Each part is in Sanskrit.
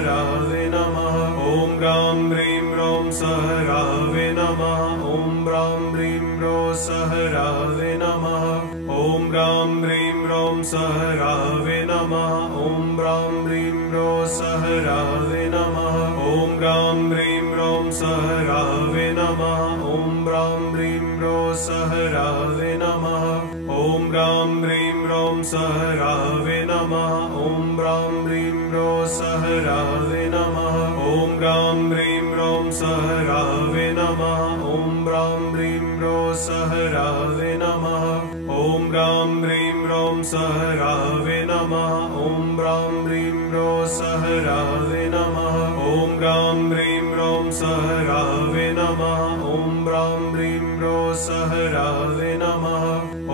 सहरावे नमः ॐ ग्रां ह्रीं ह्रौं सहरावे नमः ॐ ब्रां ह्रीं ह्रौं सहरावे नमः ॐ ग्रां ह्रीं ह्रौं सहरावे नमः ॐ ब्रां ह्रीं ह्रौं सहरावे नमः ॐ ग्रां ह्रीं ह्रौं सहरावे नमः ॐ ब्रां ह्रीं ह्रौं सहरावे नमः ॐ ग्रां ह्रीं ह्रौं सहरावे नमः ॐ ब्रां ह्रीं ह्रौं सहरावे नमः ॐ ग्रां ह्रीं ह्रौं सहरावे नमः ॐ ब्रां ह्रीं ह्रौं सहरावे नमः ॐ ग्रां ह्रीं ह्रौं सहरावे नमः ॐ ब्रां ह्रीं ह्रौं सहरावे नमः ॐ ग्रां ह्रीं ह्रौं सहरावे नमः ॐ ब्रां ह्रीं ह्रौं सहरावे नमः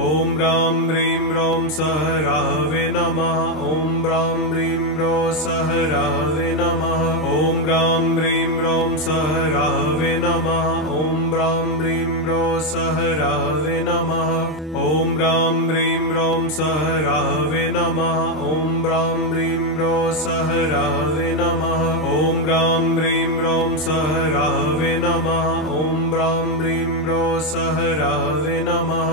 ॐ ग्रां ह्रीं ह्रौं सहरावे नमः ॐ ब्रां ह्रीं ह्रौं सहरावे नमः ॐ ग्रां ह्रीं ह्रौं सहरावे नमः ॐ ब्रां ह्रीं ह्रौं सहरावे नमः ॐ ग्रां ह्रीं ह्रौं सहरावे नमः ॐ ब्रां ह्रीं ह्रौं सहरावे नमः ॐ ग्रां ह्रीं ह्रौं सहरावे नमः ॐ ब्रां ह्रीं ह्रौं सहरावे नमः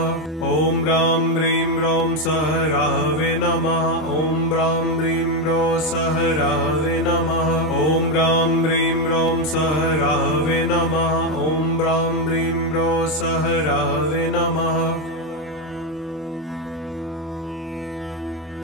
ॐ ग्रां ह्रीं ह्रौं सहरावे नमः ॐ ब्रां ह्रीं ह्रौं सहरावे नमः ॐ ग्रां ह्रीं